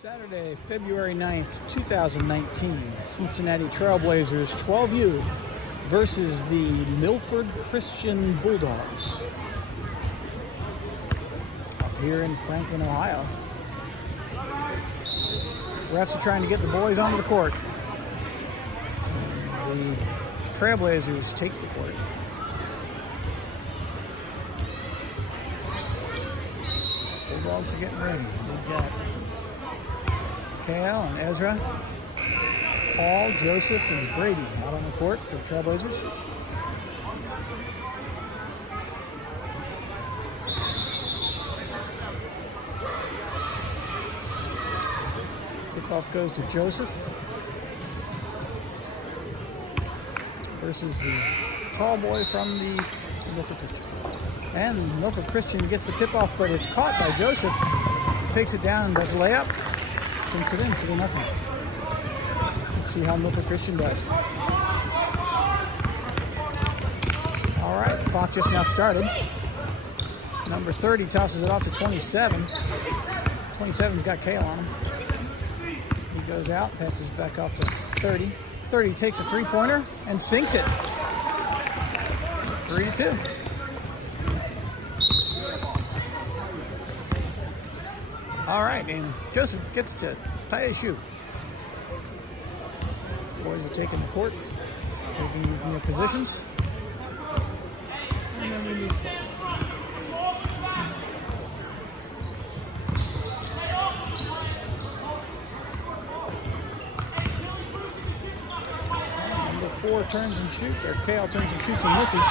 Saturday, February 9th, 2019, Cincinnati Trailblazers 12U versus the Milford Christian Bulldogs up here in Franklin, Ohio. Refs are trying to get the boys onto the court. The Trailblazers take the court. Bulldogs are getting ready. We've got Kale and Ezra, Paul, Joseph, and Brady out on the court for the Trailblazers. Kickoff goes to Joseph versus the tall boy from the Milford Christian. And Milford Christian gets the tip-off, but it's caught by Joseph. Takes it down and does a layup. Sinks it in, 2-0. Let's see how Milford Christian does. All right, the clock just now started. Number 30 tosses it off to 27. 27's got Kale on him. He goes out, passes back off to 30. 30 takes a three-pointer and sinks it. 3-2. All right, and Joseph gets to tie his shoe. Boys are taking the court, taking their positions. And then we move forward. Number 4 turns and shoots, or Kale turns and shoots and misses.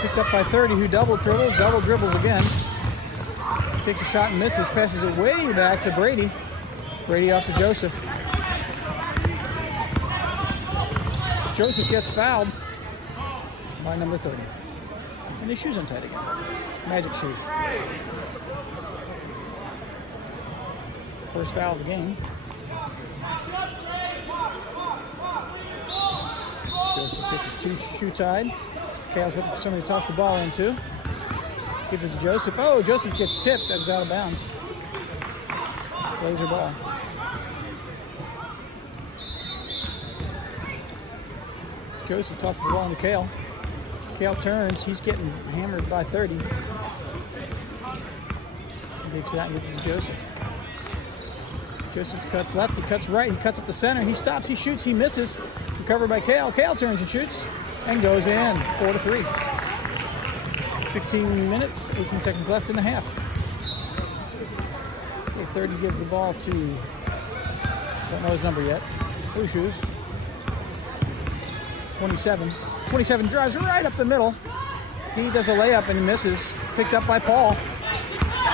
Picked up by 30, who double dribbles again. Takes a shot and misses, passes it way back to Brady. Brady off to Joseph. Joseph gets fouled by number 30. And his shoes untied again. Magic shoes. First foul of the game. Joseph gets his shoe tied. Kale's looking for somebody to toss the ball into. Gives it to Joseph. Oh, Joseph gets tipped. That was out of bounds. Blazer ball. Joseph tosses the ball into Kale. Kale turns. He's getting hammered by 30. He takes that and gives it to Joseph. Joseph cuts left. He cuts right. He cuts up the center. He stops. He shoots. He misses. Recovered by Kale. Kale turns and shoots and goes in. 4-3. 16 minutes, 18 seconds left in the half. Okay, 30 gives the ball to, don't know his number yet, blue shoes. 27. 27 drives right up the middle. He does a layup and he misses. Picked up by Paul.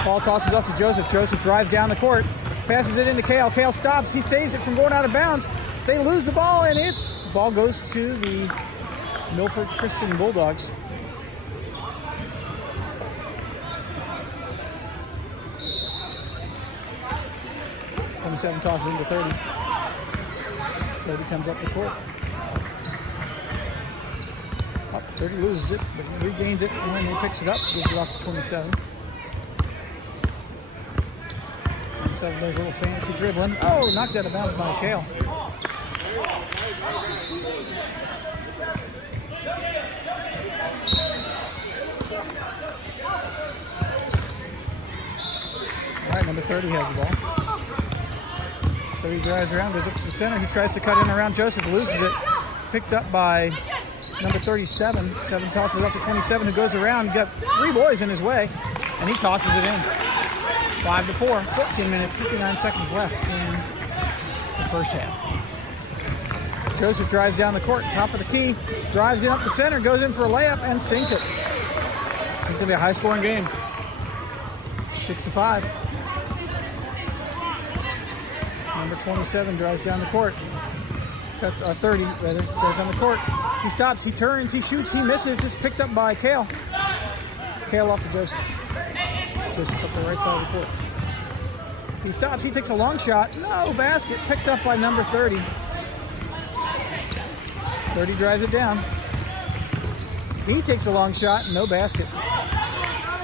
Paul tosses up to Joseph. Joseph drives down the court, passes it into Kale. Kale stops. He saves it from going out of bounds. They lose the ball and the ball goes to the Milford Christian Bulldogs. 27 tosses into 30. 30 comes up the court. 30 loses it, but regains it, and then he picks it up, gives it off to 27. 27 does a little fancy dribbling. Oh, knocked out of bounds by Kale. All right, number 30 has the ball. 30 drives around, goes up to the center. He tries to cut in around Joseph, loses it. Picked up by number 37. 7 tosses up to 27, who goes around. Got 3 boys in his way, and he tosses it in. 5-4, 14 minutes, 59 seconds left in the first half. Joseph drives down the court, top of the key, drives in up the center, goes in for a layup, and sinks it. It's going to be a high-scoring game. 6-5. Number 27 drives down the court. Cuts 30, rather, goes on the court. He stops, he turns, he shoots, he misses. It's picked up by Kale. Kale off to Joseph. Joseph up the right side of the court. He stops, he takes a long shot. No basket. Picked up by number 30. 30 drives it down. He takes a long shot, no basket.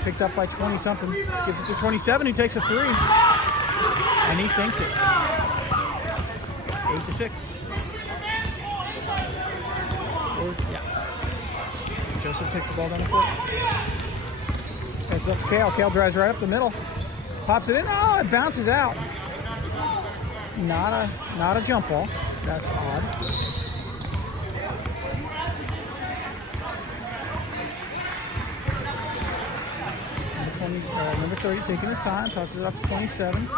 Picked up by 20-something. Gives it to 27, who takes a 3. And he sinks it. 8-6. Yeah. Joseph takes the ball down the court. Passes up to Kale. Kale drives right up the middle. Pops it in. Oh, it bounces out. Not a jump ball. That's odd. Number 30 taking his time. Tosses it up to 27.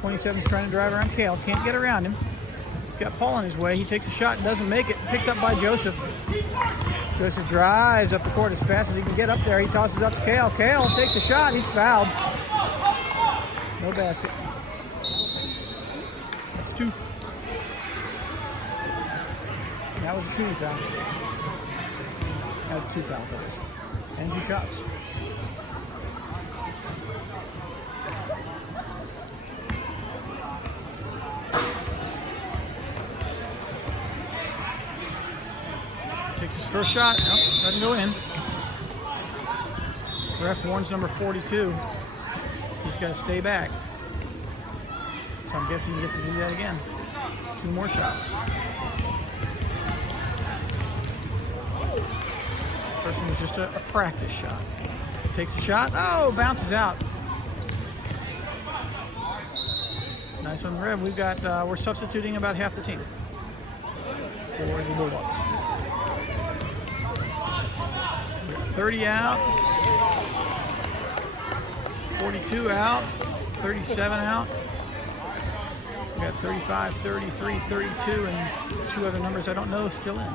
27's trying to drive around Kale. Can't get around him. He's got Paul in his way. He takes a shot and doesn't make it. Picked up by Joseph. Joseph drives up the court as fast as he can get up there. He tosses up to Kale. Kale takes a shot. He's fouled. No basket. That's 2. That was a shooting foul. That was 2 fouls. And 2 shots. Takes his first shot. Nope, doesn't go in. Ref warns number 42. He's got to stay back. So I'm guessing he gets to do that again. 2 more shots. First one was just a practice shot. Takes a shot. Oh, bounces out. Nice one, Rev. We've got we're substituting about half the team for the Bulldogs. 30 out, 42 out, 37 out. We got 35, 33, 32, and 2 other numbers I don't know still in.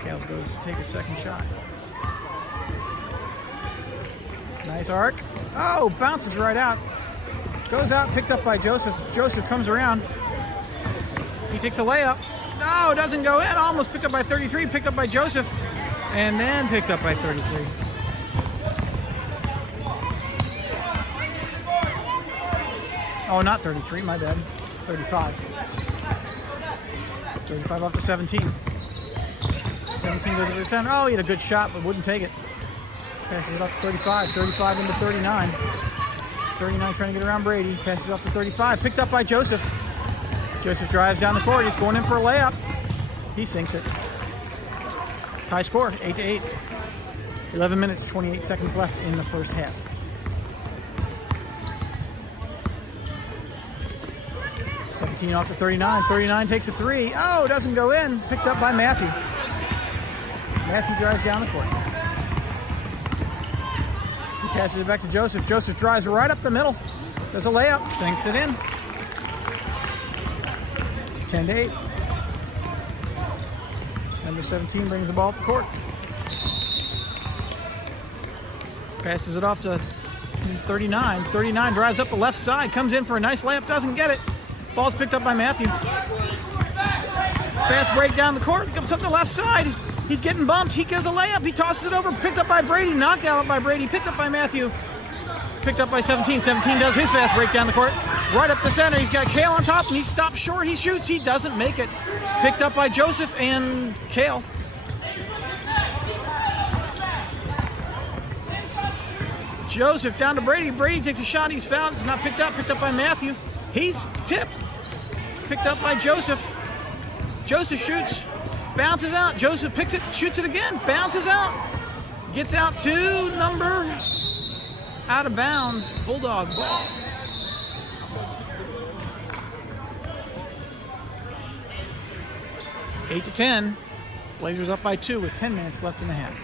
Kales goes to take a second shot. Nice arc. Oh, bounces right out. Goes out, picked up by Joseph. Joseph comes around. He takes a layup. No, doesn't go in. Almost picked up by 33. Picked up by Joseph. And then picked up by 33. Oh, not 33. My bad. 35. 35 off to 17. 17 goes over to 10. Oh, he had a good shot, but wouldn't take it. Passes it off to 35. 35 into 39. 39 trying to get around Brady. Passes off to 35. Picked up by Joseph. Joseph drives down the court. He's going in for a layup. He sinks it. Tie score, 8-8. 11 minutes, 28 seconds left in the first half. Off to 39. 39 takes a 3. Oh, doesn't go in. Picked up by Matthew. Matthew drives down the court. He passes it back to Joseph. Joseph drives right up the middle. Does a layup. Sinks it in. 10-8. Number 17 brings the ball up the court. Passes it off to 39. 39 drives up the left side. Comes in for a nice layup. Doesn't get it. Ball's picked up by Matthew. Fast break down the court. Comes up the left side. He's getting bumped. He goes a layup. He tosses it over. Picked up by Brady. Knocked out by Brady. Picked up by Matthew. Picked up by 17. 17 does his fast break down the court. Right up the center. He's got Kale on top, and he stops short. He shoots. He doesn't make it. Picked up by Joseph and Kale. Joseph down to Brady. Brady takes a shot. He's fouled. It's not picked up. Picked up by Matthew. He's tipped. Picked up by Joseph. Joseph shoots. Bounces out. Joseph picks it. Shoots it again. Bounces out. Gets out to number out of bounds. Bulldog ball. Eight to 10. Blazers up by 2 with 10 minutes left in the half.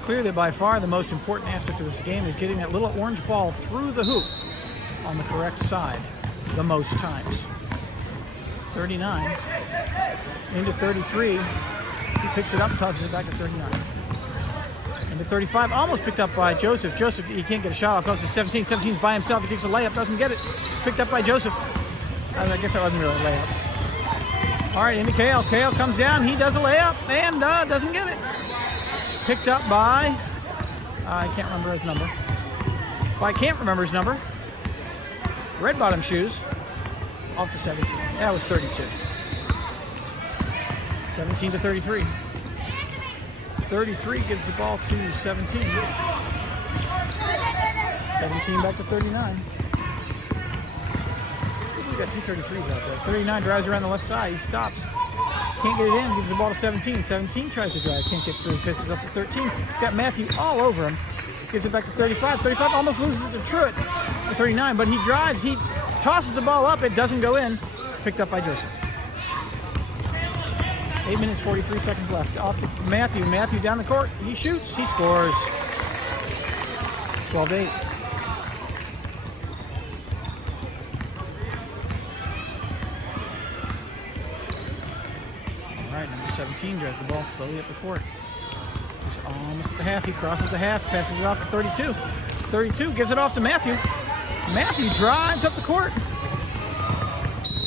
Clear that by far the most important aspect of this game is getting that little orange ball through the hoop on the correct side the most times. 39 into 33. He picks it up and tosses it back to 39. Into 35, almost picked up by Joseph. Joseph, he can't get a shot off. Goes to 17. 17's by himself. He takes a layup, doesn't get it. Picked up by Joseph. I guess that wasn't really a layup. All right, into Kale. Kale comes down. He does a layup and doesn't get it. Picked up by, I can't remember his number. Well, I can't remember his number. Red bottom shoes, off to 17. That was 32. 17-33. 33 gives the ball to 17. 17 back to 39. We got two 33s out there. 39 drives around the left side. He stops. Can't get it in. Gives the ball to 17. 17 tries to drive. Can't get through. Pisses up to 13. Got Matthew all over him. Gets it back to 35. 35 almost loses it to Truitt at 39, but he drives. He tosses the ball up. It doesn't go in. Picked up by Joseph. 8 minutes, 43 seconds left. Off to Matthew. Matthew down the court. He shoots. He scores. 12-8. All right, number 17 drives the ball slowly up the court. He's almost at the half. He crosses the half, passes it off to 32. 32 gives it off to Matthew. Matthew drives up the court.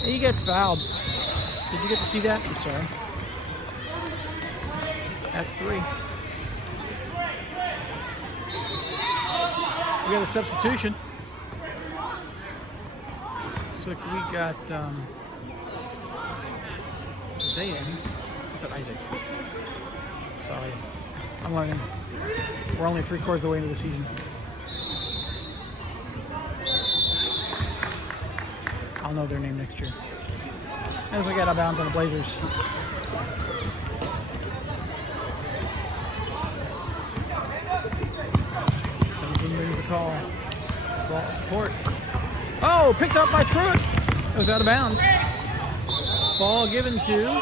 He gets fouled. Did you get to see that? I'm sorry. That's 3. We got a substitution. So we got Isaiah in. What's that, Isaac? Sorry. I'm learning. We're only 3/4 of the way into the season. I'll know their name next year. As we got out of bounds on the Blazers. The call. Ball at the court. Oh, picked up by Truitt. It was out of bounds. Ball given to.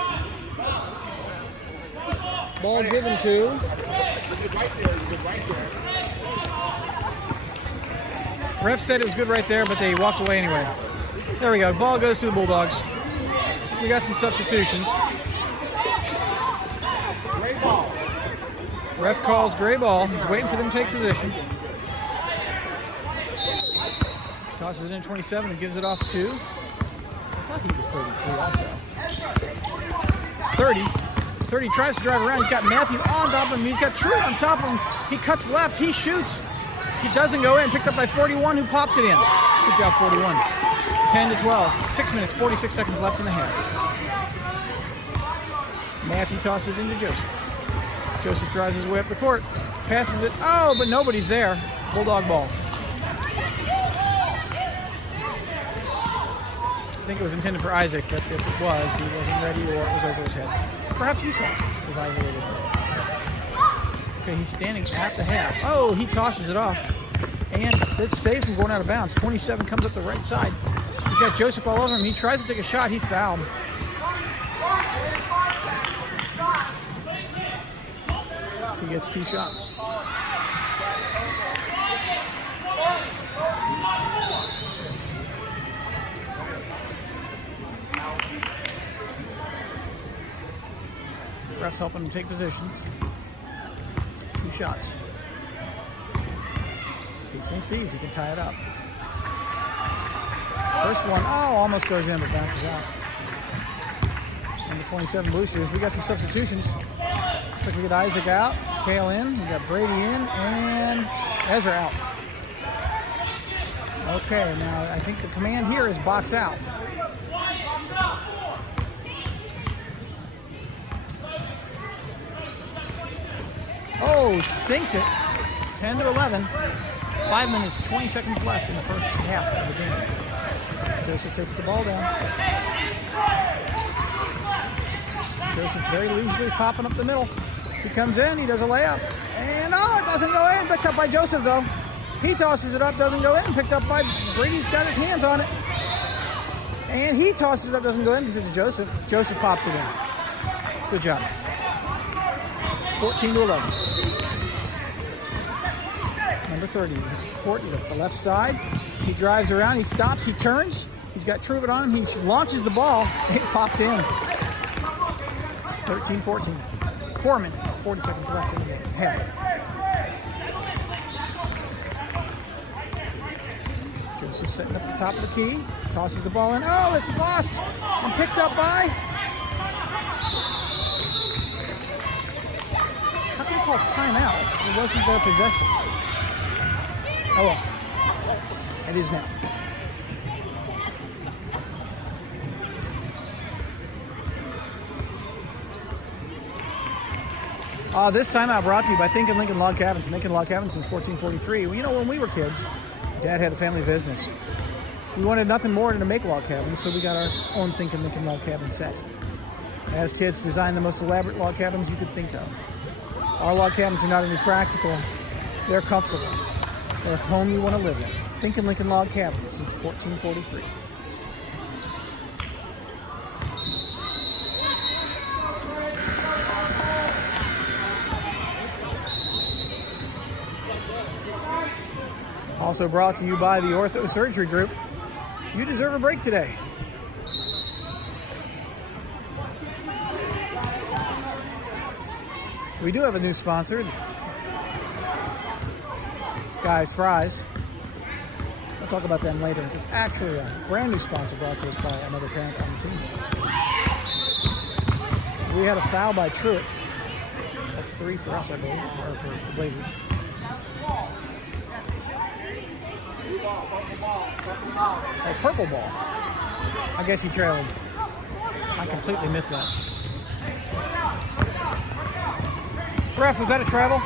Ref said it was good right there, but they walked away anyway. There we go. Ball goes to the Bulldogs. We got some substitutions. Gray ball. Ref calls gray ball. He's waiting for them to take position. Tosses it in 27 and gives it off to. I thought he was 33 also. 30. 30 tries to drive around. He's got Matthew on top of him. He's got Truitt on top of him. He cuts left. He shoots. He doesn't go in. Picked up by 41 who pops it in. Good job, 41. 10-12. 6 minutes, 46 seconds left in the half. Matthew tosses it into Joseph. Joseph drives his way up the court. Passes it. Oh, but nobody's there. Bulldog ball. I think it was intended for Isaac, but if it was, he wasn't ready or it was over his head. Perhaps you thought it was isolated. Okay, he's standing at the half. Oh, he tosses it off. And that's safe from going out of bounds. 27 comes up the right side. He's got Joseph all over him. He tries to take a shot. He's fouled. He gets 2 shots. Ref's helping him take position. 2 shots. If he sinks these, he can tie it up. First one, almost goes in, but bounces out. Number 27 Blazers. We got some substitutions. Looks like we got Isaac out, Kale in, we got Brady in, and Ezra out. Okay, now I think the command here is box out. Oh, sinks it. 10-11. 5 minutes, 20 seconds left in the first half of the game. Joseph takes the ball down. Joseph very leisurely popping up the middle. He comes in, he does a layup. And it doesn't go in. Picked up by Joseph though. He tosses it up, doesn't go in. Picked up by Brady's got his hands on it. And he tosses it up, doesn't go in. Gives it to Joseph. Joseph pops it in. Good job. 14-11. Number 30. Court at the left side. He drives around. He stops. He turns. He's got Truitt on him. He launches the ball. It pops in. 13-14. 4 minutes. 40 seconds left in the half. Joseph setting up the top of the key. Tosses the ball in. Oh, it's lost. And picked up by... How can you call timeout? It wasn't their possession. Oh well. It is now. This timeout brought to you by Thinkin' Lincoln Log Cabins. Making log cabins since 1443. Well, you know, when we were kids, Dad had a family business. We wanted nothing more than to make log cabins, so we got our own Thinkin' Lincoln Log Cabin set. As kids, designed the most elaborate log cabins you could think of. Our log cabins are not only practical, they're comfortable. They're a home you want to live in. Thinkin' Lincoln Log Cabins since 1443. Also brought to you by the Ortho Surgery Group. You deserve a break today. We do have a new sponsor, Guys Fries. I'll talk about them later. It's actually a brand new sponsor brought to us by another parent on the team. We had a foul by Truitt. That's 3 for us, I believe, or for the Blazers. Oh, purple ball. I guess he trailed. I completely missed that. Ref, was that a travel?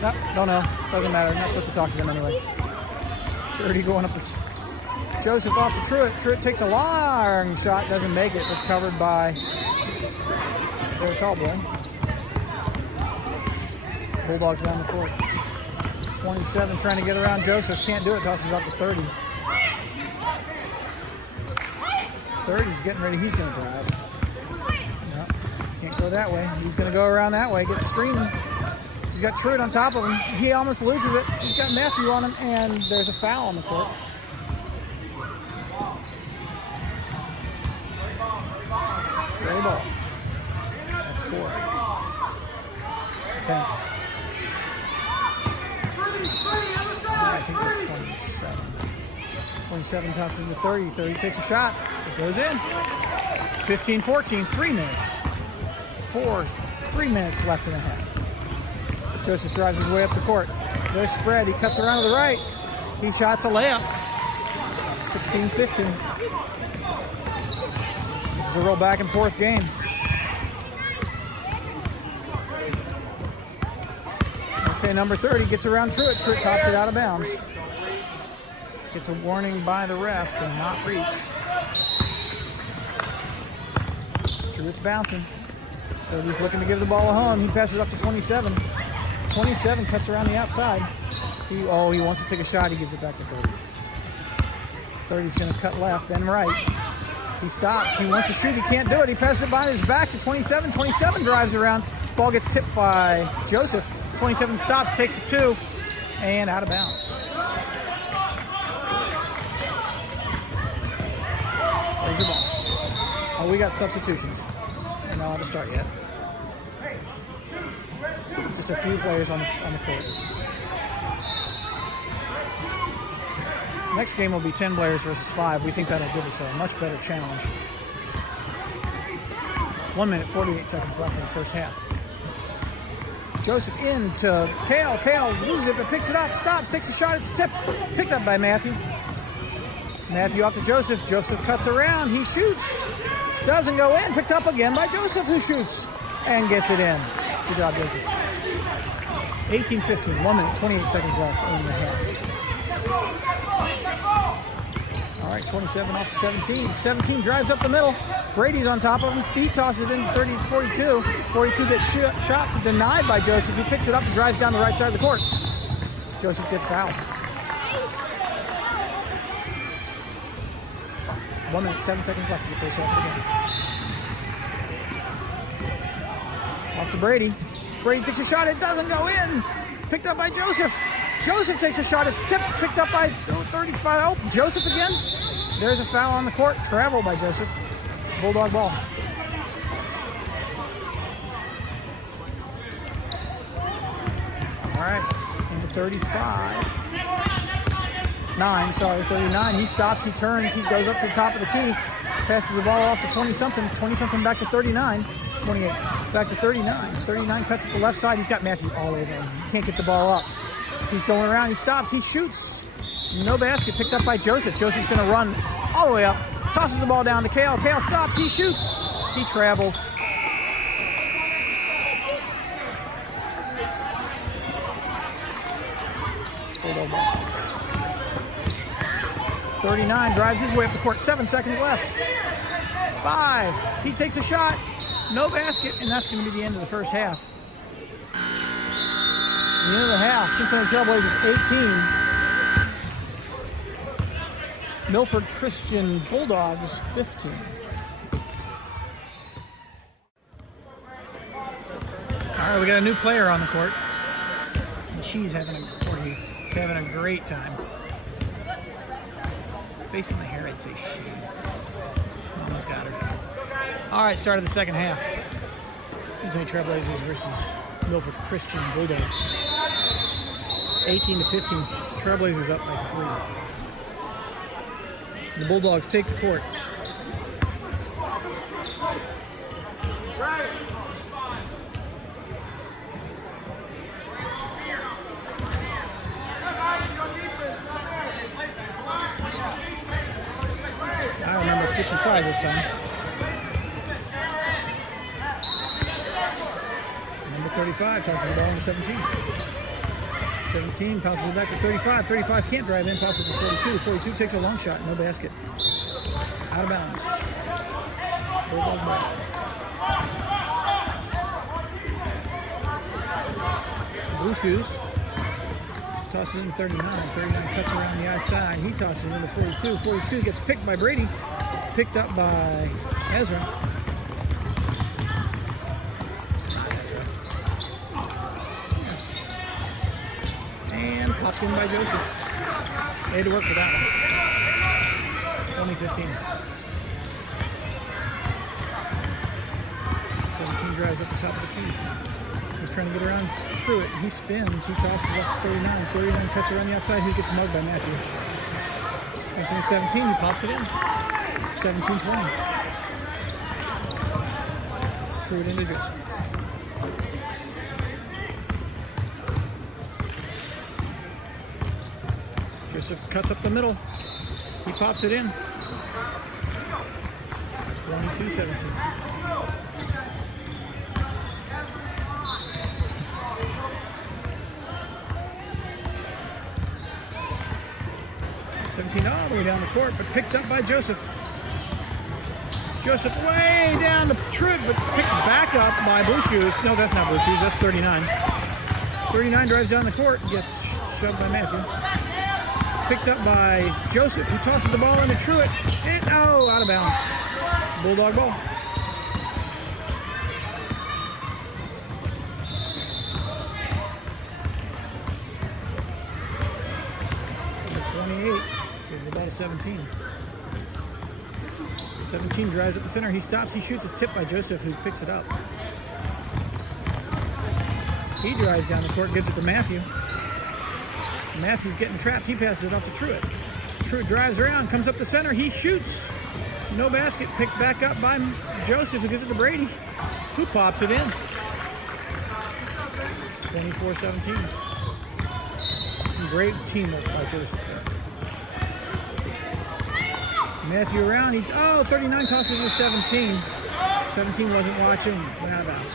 No, don't know. Doesn't matter. I'm not supposed to talk to them anyway. 30 going up this. Joseph off to Truitt. Truitt takes a long shot, doesn't make it. It's covered by their tall boy. Bulldogs around the court. 27 trying to get around Joseph. Can't do it. Tosses off to 30. 30's getting ready. He's going to drive. No, can't go that way. He's going to go around that way. Gets screaming. He's got Truitt on top of him. He almost loses it. He's got Matthew on him, and there's a foul on the court. Gray ball. That's 4. Okay. I think that's 27. 27 tosses to 30. 30 takes a shot. It goes in. 15-14. 3 minutes. 3 minutes left in the half. Joseph drives his way up the court. There's spread. He cuts around to the right. He shots a layup. 16-15. This is a real back and forth game. Okay, number 30 gets around Truitt. Truitt tops it out of bounds. Gets a warning by the ref to not reach. Truitt's bouncing. 30's looking to give the ball a home. He passes up to 27. 27 cuts around the outside. He wants to take a shot. He gives it back to 30. 30's going to cut left, then right. He stops. He wants to shoot. He can't do it. He passes it behind his back to 27. 27 drives around. Ball gets tipped by Joseph. 27 stops, takes a 2, and out of bounds. There's the ball. Oh, we got substitutions. We're not allowed to start yet. Just a few players on the court. Next game will be 10 players versus 5. We think that'll give us a much better challenge. 1 minute, 48 seconds left in the first half. Joseph into Kale. Kale loses it, but picks it up. Stops, takes a shot. It's tipped. Picked up by Matthew. Matthew off to Joseph. Joseph cuts around. He shoots. Doesn't go in. Picked up again by Joseph, who shoots and gets it in. Good job, Joseph. 18-15. 1 minute, 28 seconds left in the half. All right, 27 off to 17. 17 drives up the middle. Brady's on top of him. He tosses it in 30-42. 42 gets shot denied by Joseph. He picks it up and drives down the right side of the court. Joseph gets fouled. 1 minute, 7 seconds left in the first half of the game. Off to Brady. Brady takes a shot. It doesn't go in. Picked up by Joseph. Joseph takes a shot. It's tipped. Picked up by 35. Oh, Joseph again. There's a foul on the court. Travel by Joseph. Bulldog ball. All right. Number 35. 39. He stops. He turns. He goes up to the top of the key. Passes the ball off to 20-something. 20-something back to 39. 28. Back to 39. 39 cuts up the left side. He's got Matthew all over him. He can't get the ball up. He's going around. He stops. He shoots. No basket. Picked up by Joseph. Joseph's going to run all the way up. Tosses the ball down to Kale. Kale stops. He shoots. He travels. Bulldog ball. 39 drives his way up the court. 7 seconds left. 5. He takes a shot. No basket, and that's going to be the end of the first half. The end of the half. Cincinnati Trailblazers 18. Milford Christian Bulldogs 15. All right, we got a new player on the court. And he's having a great time. Based on the hair, I'd say she. Almost got her. All right, start of the second half. Cincinnati Trailblazers versus Milford Christian Bulldogs. 18 to 15. Trailblazers up by 3. The Bulldogs take the court. I remember switching sides this time. Number 35 tosses the ball into 17. 17 passes it back to 35. 35 can't drive in, passes to 42. 42 takes a long shot, no basket. Out of bounds. Bulldog ball. Blue shoes. Tosses it into 39. 39 cuts around the outside. He tosses it into 42. 42 gets picked by Brady. Picked up by Ezra. And popped in by Joseph. They had to work for that one. 20-15. 17 drives up the top of the key. He's trying to get around through it. He spins. He tosses up to 39. 39 cuts around the outside. He gets mugged by Matthew. 17. He pops it in. 17-20. Threw it into Joseph. Joseph cuts up the middle. He pops it in. 22-17. 17 all the way down the court, but picked up by Joseph. Joseph way down the trip, but picked back up by Blue Shoes. No, that's not Blue Shoes, that's 39. 39 drives down the court, gets shoved by Matthew. Picked up by Joseph, who tosses the ball into Truitt. And, oh, out of bounds. Bulldog ball. Number 28 is about a 17. 17 drives at the center. He stops, he shoots. It's tipped by Joseph, who picks it up. He drives down the court, gives it to Matthew. Matthew's getting trapped. He passes it off to Truitt. Truitt drives around, comes up the center. He shoots. No basket. Picked back up by Joseph, who gives it to Brady, who pops it in. 24-17. Some great teamwork by Joseph there. Matthew around. 39 tosses to 17. 17 wasn't watching. Went out of bounds.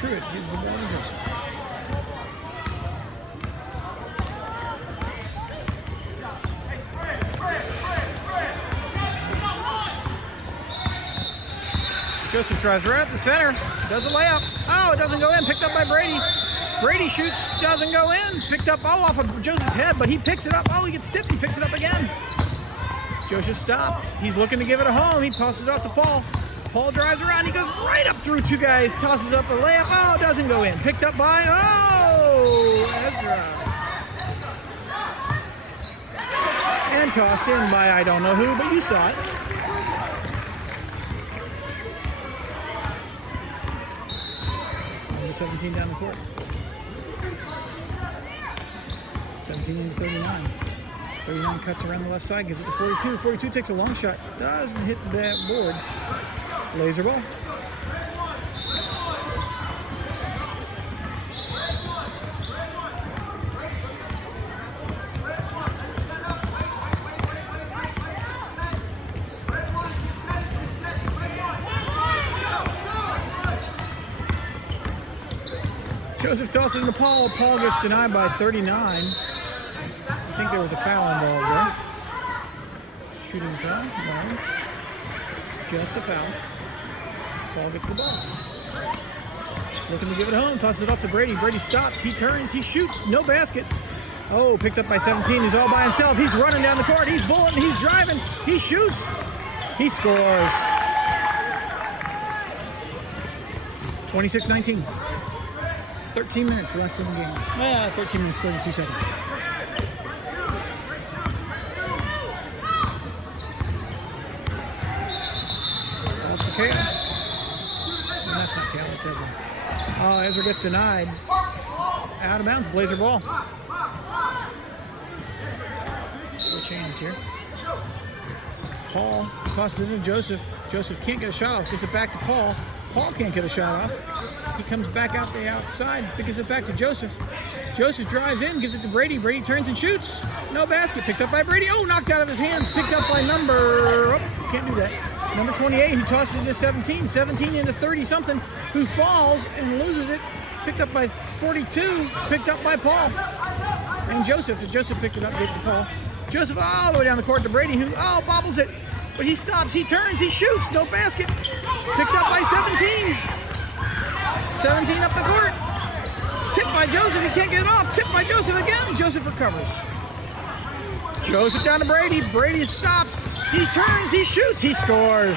Truitt gives the ball to Joseph. Joseph drives right up the center, does a layup. Oh, it doesn't go in, picked up by Brady. Brady shoots, doesn't go in. Picked up all off of Joseph's head, but he picks it up. Oh, he gets tipped, he picks it up again. Joseph stopped. He's looking to give it a home. He tosses it off to Paul. Paul drives around, he goes right up through two guys, tosses up a layup. Oh, it doesn't go in. Picked up by, Ezra. And tossed in by I don't know who, but you saw it. Number 17 down the court. 17 to 39. 39 cuts around the left side, gives it to 42. 42 takes a long shot, doesn't hit that board. Laser ball. Joseph tosses into Paul. Paul gets denied by 39. I think there was a foul involved there. Shooting foul? No. Just a foul. Paul gets the ball. Looking to give it home. Tosses it off to Brady. Brady stops. He turns. He shoots. No basket. Oh, picked up by 17. He's all by himself. He's running down the court. He's bulleting. He's driving. He shoots. He scores. 26-19. 13 minutes left in the game. 13 minutes, 32 seconds. That's the Kale. No, that's not Kale, it's Ezra. Oh, Ezra gets denied. Out of bounds, Blazer ball. Switch hands here. Paul tosses it into Joseph. Joseph can't get a shot off. Gives it back to Paul. Paul can't get a shot off. He comes back out the outside, gives it back to Joseph. Joseph drives in, gives it to Brady. Brady turns and shoots. No basket. Picked up by Brady. Oh, knocked out of his hands. Picked up by number... Oh, can't do that. Number 28, who tosses it into 17. 17 into 30-something, who falls and loses it. Picked up by 42. Picked up by Paul. And Joseph. Joseph picked it up, gave it to Paul. Joseph all the way down the court to Brady, who, bobbles it. But he stops, he turns, he shoots. No basket. Picked up by 17. 17 up the court. Tipped by Joseph. He can't get it off. Tipped by Joseph again. Joseph recovers. Joseph down to Brady. Brady stops. He turns. He shoots. He scores.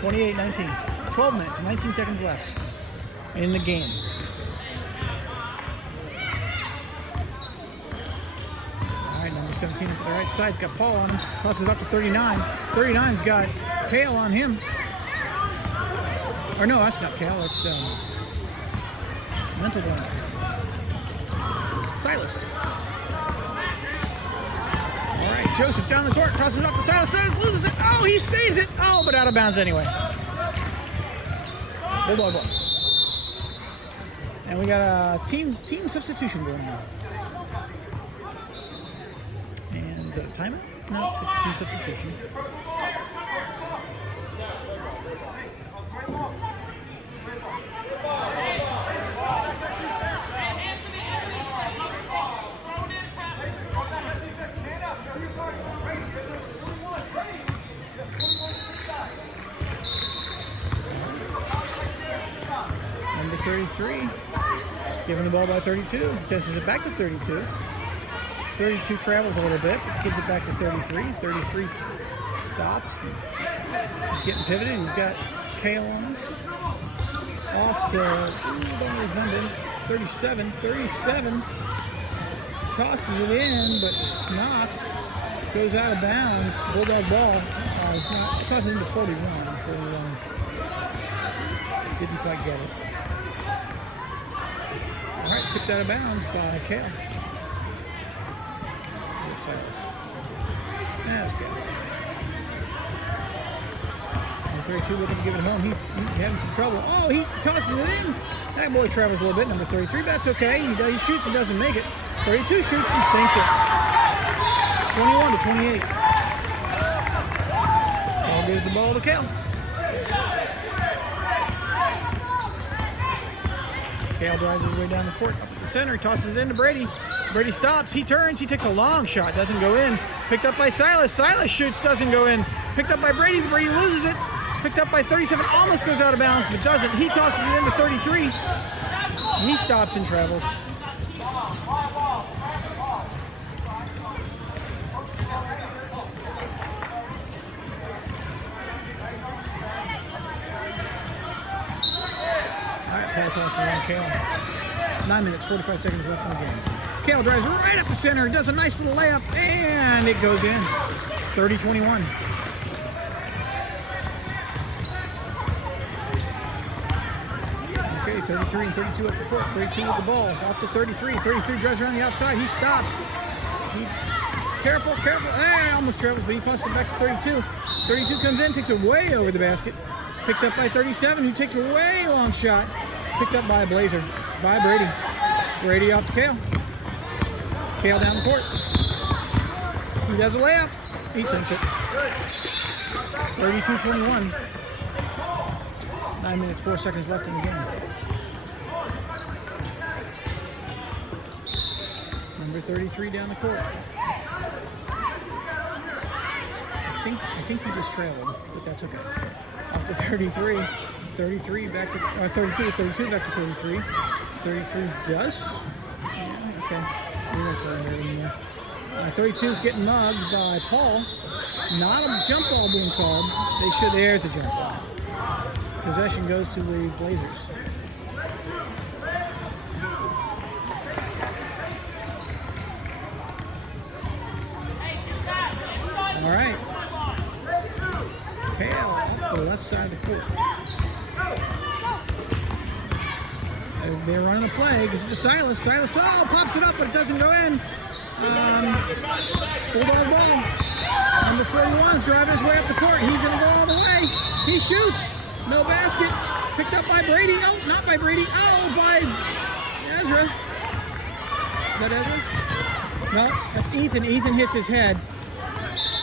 28-19. 12 minutes. 19 seconds left in the game. All right, number 17 up the right side. Got Paul on him. Tosses up to 39. 39's got Kale on him. Or no, that's not Kale. That's mental blank. Silas. All right, Joseph down the court. Crosses up to Silas. Silas loses it. Oh, he saves it. Oh, but out of bounds anyway. Bulldog ball. And we got a team substitution going on. And is that a timeout? No, it's team substitution. Number 33, giving the ball by 32, passes it back to 32. 32 travels a little bit, gives it back to 33. 33 stops. He's getting pivoted. He's got Kale on him. Off to, don't know his number, 37. 37 tosses it in, but it's not. Goes out of bounds. Bulldog ball. It's not. Tosses it into 41. Didn't quite get it. All right, tipped out of bounds by Kale. That's good. 32 looking to give it home. He's having some trouble. Oh, he tosses it in. That boy travels a little bit. Number 33, that's okay. He shoots and doesn't make it. 32 shoots and sinks it. 21 to 28. Kale gives the ball to Kale. Kale drives his way down the court, up to the center. He tosses it into Brady. Brady stops. He turns. He takes a long shot. Doesn't go in. Picked up by Silas. Silas shoots. Doesn't go in. Picked up by Brady. Brady loses it. Picked up by 37. Almost goes out of bounds, but doesn't. He tosses it into 33. He stops and travels. Pass off to Kale. 9 minutes, 45 seconds left in the game. Kale drives right up the center, does a nice little layup, and it goes in. 30-21. Okay, 33 and 32 up the court. 32 with the ball, off to 33. 33 drives around the outside, he stops. Careful. Hey, almost travels, but he passes it back to 32. 32 comes in, takes it way over the basket. Picked up by 37, who takes a way long shot. Picked up by a Blazer, by Brady. Brady off to Kale. Kale down the court. He does a layup. He sinks it. 32-21. 9 minutes, 4 seconds left in the game. Number 33 down the court. I think he just trailed him, but that's okay. Off to 33. 33 back to 32. 32 back to 33. 33 does. Yeah, okay. We won't go in there anymore. 32 is getting mugged by Paul. Not a jump ball being called. They should. There's a jump ball. Possession goes to the Blazers. All right. Kale off the left side of the court. They're running a play. This is to Silas. Silas, pops it up, but it doesn't go in. Bulldog ball. Number 41 is driving his way up the court. He's going to go all the way. He shoots. No basket. Picked up by Brady. Oh, not by Brady. Oh, by Ezra. Is that Ezra? No, that's Ethan. Ethan hits his head.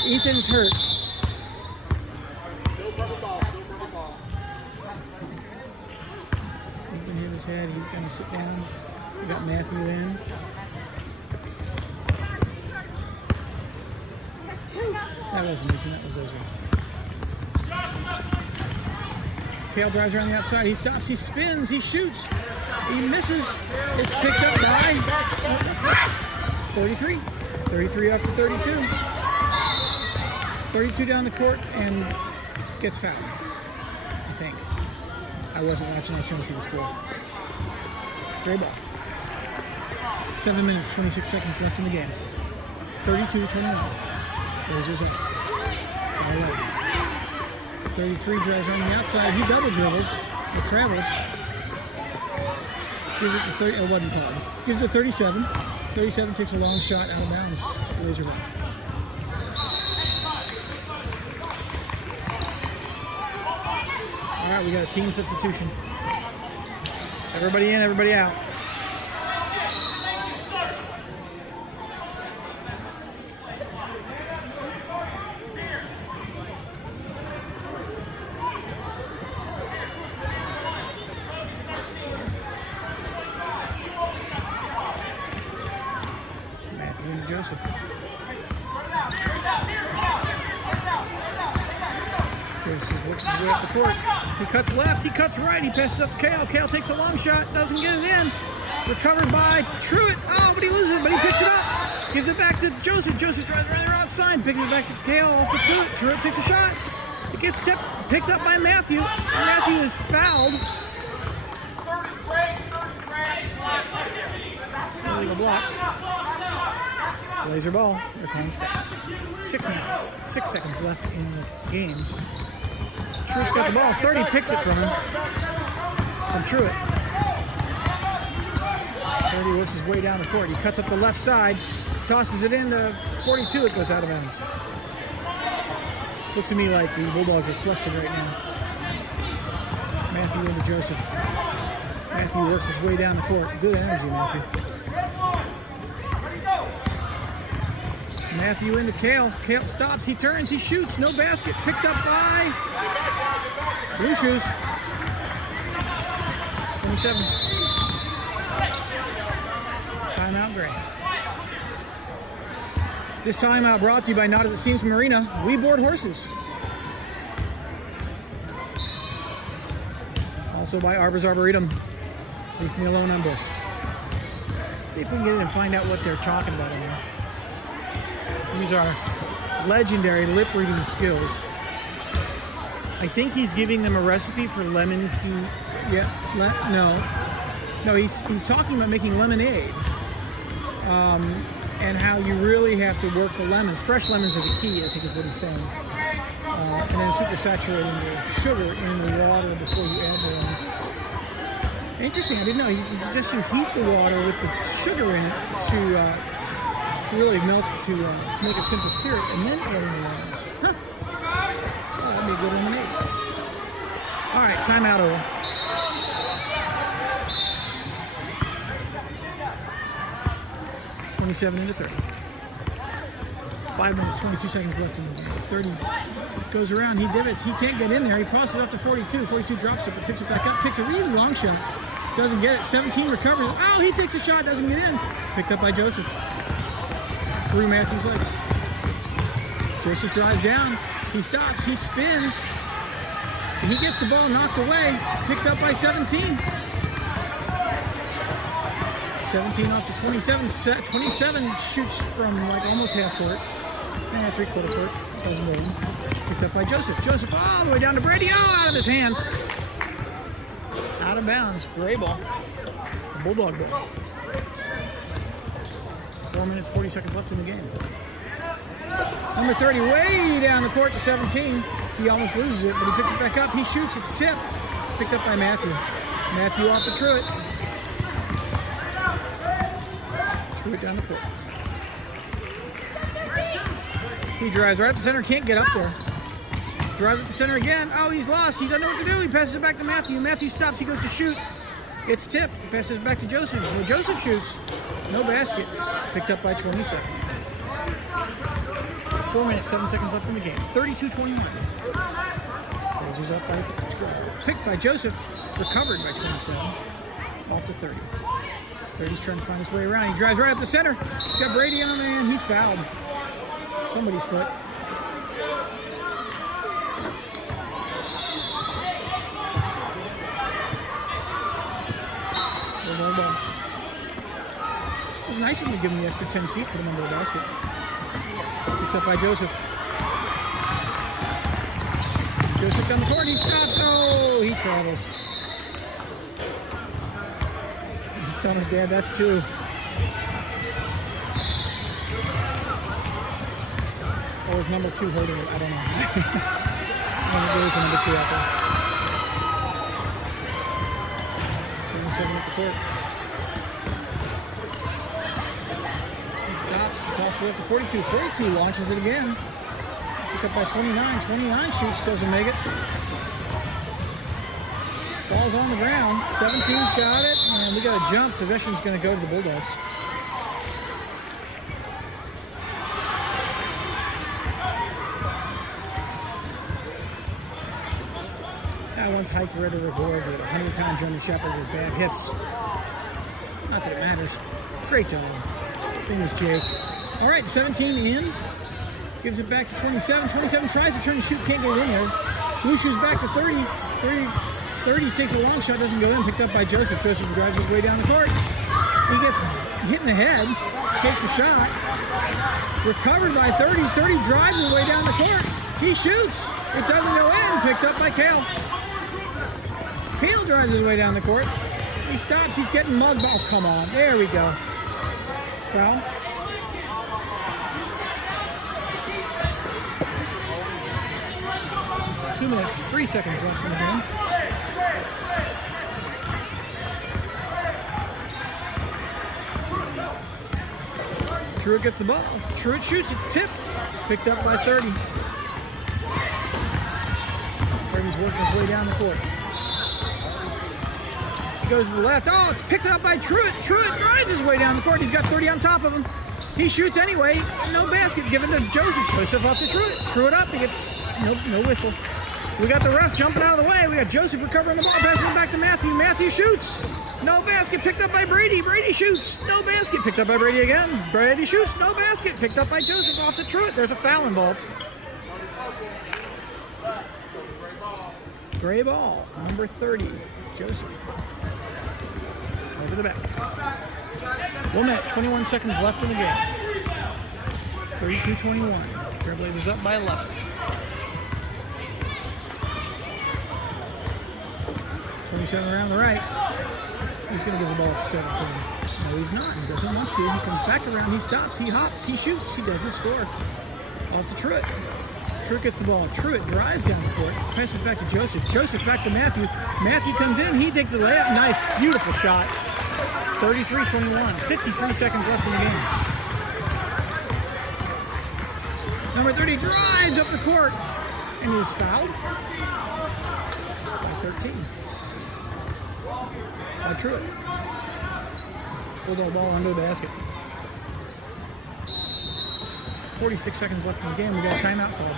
Ethan's hurt. Ethan hit his head. He's going to sit down. We got Matthew in. That wasn't Ethan. That was Ezra. Kale drives around the outside. He stops. He spins. He shoots. He misses. It's picked up by 33. 33 up to 32. 32 down the court and gets fouled, I think. I wasn't watching. I was trying to see the score. Gray ball. 7 minutes, 26 seconds left in the game. 32-21. Blazers up. All right. 33 drives around the outside. He double dribbles. Or travels. Gives it to 30. It wasn't called. Gives it to 37. 37 takes a long shot out of bounds. Blazers up. All right, we got a team substitution. Everybody in, everybody out. Matthew and Joseph. Joseph works his way up the court. He cuts left, he cuts right, he passes up to Kale. Kale takes a long shot, doesn't get it in. Recovered by Truitt. Oh, but he loses it, but he picks it up. Gives it back to Joseph. Joseph drives around the outside, picks it back to Kale, off to Truitt. Truitt takes a shot. It gets picked up by Matthew. Matthew is fouled. Illegal block. Blazer ball. Here comes 6 minutes, 6 seconds left in the game. Truitt's got the ball. 30 picks it from him. From Truitt. 30 works his way down the court. He cuts up the left side. Tosses it into 42. It goes out of bounds. Looks to me like the Bulldogs are flustered right now. Matthew into Joseph. Matthew works his way down the court. Good energy, Matthew. Matthew into Kale. Kale stops. He turns. He shoots. No basket. Picked up by Blue Shoes. 27. Timeout, Gray. This timeout brought to you by Not As It Seems Marina. We board horses. Also by Arbor's Arboretum. Leave me alone on Bush. See if we can get in and find out what they're talking about in here. These are legendary lip reading skills. I think he's giving them a recipe for lemon tea. Yeah, no, he's talking about making lemonade. And how you really have to work the lemons. Fresh lemons are the key, I think is what he's saying. And then super saturating the sugar in the water before you add the lemons. Interesting, I didn't know. He's suggesting heat the water with the sugar in it to really melt, to make a simple syrup, and then add in the lemons. Huh. Well, that'd be a good lemonade. All right, timeout over. Into 30. 5 minutes, 22 seconds left in the game. 30 goes around, he divots, he can't get in there. He crosses up to 42. 42 drops it, but picks it back up, takes a really long shot. Doesn't get it. 17 recovers. Oh, he takes a shot, doesn't get in. Picked up by Joseph. Through Matthew's legs. Joseph drives down. He stops, he spins. And he gets the ball knocked away. Picked up by 17. 17 off to 27. 27 shoots from like almost half court. And 3/4 court. Doesn't go in. Picked up by Joseph. Joseph all the way down to Brady. Oh, out of his hands. Out of bounds. Gray ball. Bulldog ball. 4 minutes, 40 seconds left in the game. Number 30 way down the court to 17. He almost loses it, but he picks it back up. He shoots. It's tipped. Picked up by Matthew. Matthew off the Truitt. Truitt down the court. He drives right up the center. Can't get up there. Drives up the center again. Oh, he's lost. He doesn't know what to do. He passes it back to Matthew. Matthew stops. He goes to shoot. It's tipped. He passes it back to Joseph. Well, Joseph shoots. No basket. Picked up by 27. 4 minutes, 7 seconds left in the game. 32-21. Blazers up by 12. Picked by Joseph. Recovered by 27. Off to 30. 30's trying to find his way around. He drives right up the center. He's got Brady on, and he's fouled. Somebody's foot. It was nice of him to give him the extra 10 feet, put him under the basket. Picked up by Joseph. Joseph down the court, he stops. Oh, he travels. He's telling his dad that's 2. Or is number 2 holding it? I don't know. There is a number 2 out there. 27 at the court. Tosses it up to 42. 42 launches it again. Pick up by 29. 29 shoots, doesn't make it. Ball's on the ground. 17's got it, and we got a jump. Possession's going to go to the Bulldogs. I once hiked Red River Board with a 100-pound German Shepherd with bad hips. Not that it matters. Great dog. His name is Jake. All right, 17 in. Gives it back to 27. 27 tries to turn and shoot, can't get it in there. Blue shoes back to 30. 30 takes a long shot, doesn't go in. Picked up by Joseph. Joseph drives his way down the court. He gets hit in the head. Takes a shot. Recovered by 30. 30 drives his way down the court. He shoots. It doesn't go in. Picked up by Kale. Kale drives his way down the court. He stops. He's getting mugged. Oh, come on. There we go. Foul. Two minutes, 3 seconds left in the game. Truitt gets the ball. Truitt shoots. It's tipped. Picked up by 30. 30's working his way down the court. He goes to the left. Oh, it's picked up by Truitt. Truitt drives his way down the court. He's got 30 on top of him. He shoots anyway. No basket. Given to Joseph. Joseph off to Truitt. Truitt up. He gets no whistle. We got the ref jumping out of the way. We got Joseph recovering the ball. Passing it back to Matthew. Matthew shoots. No basket. Picked up by Brady. Brady shoots. No basket. Picked up by Brady again. Brady shoots. No basket. Picked up by Joseph off to Truitt. There's a foul involved. Gray ball. Number 30. Joseph. Over the back. 1 minute, 21 seconds left in the game. 32-21. Trailblazers up by 11. 27 around the right. He's going to give the ball to 17. No, he's not. He doesn't want to. He comes back around. He stops. He hops. He shoots. He doesn't score. Off to Truitt. Truitt gets the ball. Truitt drives down the court. Passes it back to Joseph. Joseph back to Matthew. Matthew comes in. He takes the layup. Nice. Beautiful shot. 33-21. 53 seconds left in the game. Number 30 drives up the court. And he is fouled. By 13. By Truitt. Pulled that ball under the basket. 46 seconds left in the game. We got a timeout called.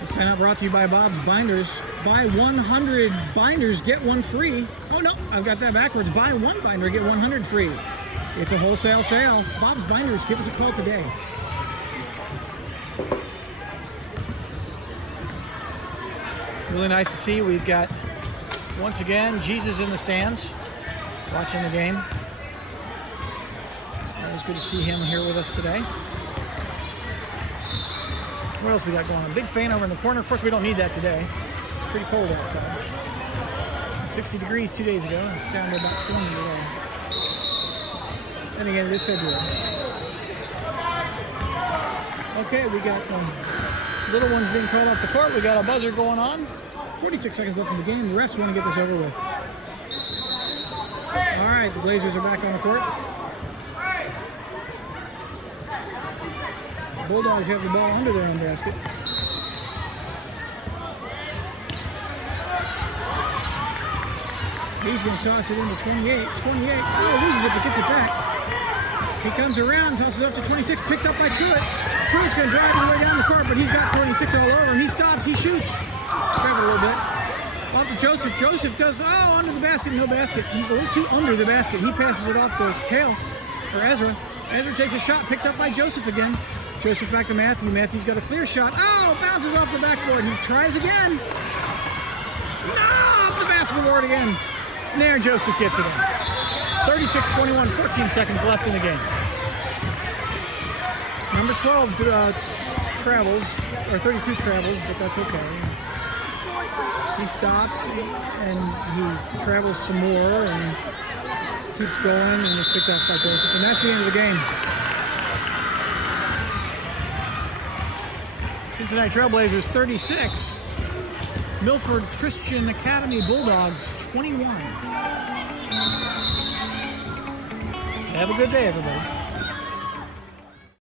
This timeout brought to you by Bob's Binders. Buy 100 binders, get one free. Oh no, I've got that backwards. Buy one binder, get 100 free. It's a wholesale sale. Bob's Binders, give us a call today. Really nice to see. We've got, once again, Jesus in the stands watching the game. Always good to see him here with us today. What else we got going on? Big fan over in the corner. Of course, we don't need that today. It's pretty cold outside. 60 degrees 2 days ago. It's down to about 20 today. And again, it is February. Okay, we got little ones being called off the court. We got a buzzer going on. 46 seconds left in the game. The rest want to get this over with. All right, the Blazers are back on the court. The Bulldogs have the ball under their own basket. He's going to toss it into 28. 28. Oh, loses it, but gets it back. He comes around, tosses it up to 26, picked up by Truitt. Truitt's going to drive his way down the court, but he's got 26 all over him. He stops, he shoots. Grab it a little bit. Off to Joseph. Joseph does, under the basket, no basket. He's a little too under the basket. He passes it off to Hale, or Ezra. Ezra takes a shot, picked up by Joseph again. Joseph back to Matthew. Matthew's got a clear shot. Oh, bounces off the backboard. He tries again. No, off the basketboard again. And there, Joseph gets it in. 36-21, 14 seconds left in the game. Number 12 travels, or 32 travels, but that's okay. He stops and he travels some more and keeps going, and it's picked up by Joseph. And that's the end of the game. Cincinnati Trailblazers 36. Milford Christian Academy Bulldogs 21. Have a good day, everybody.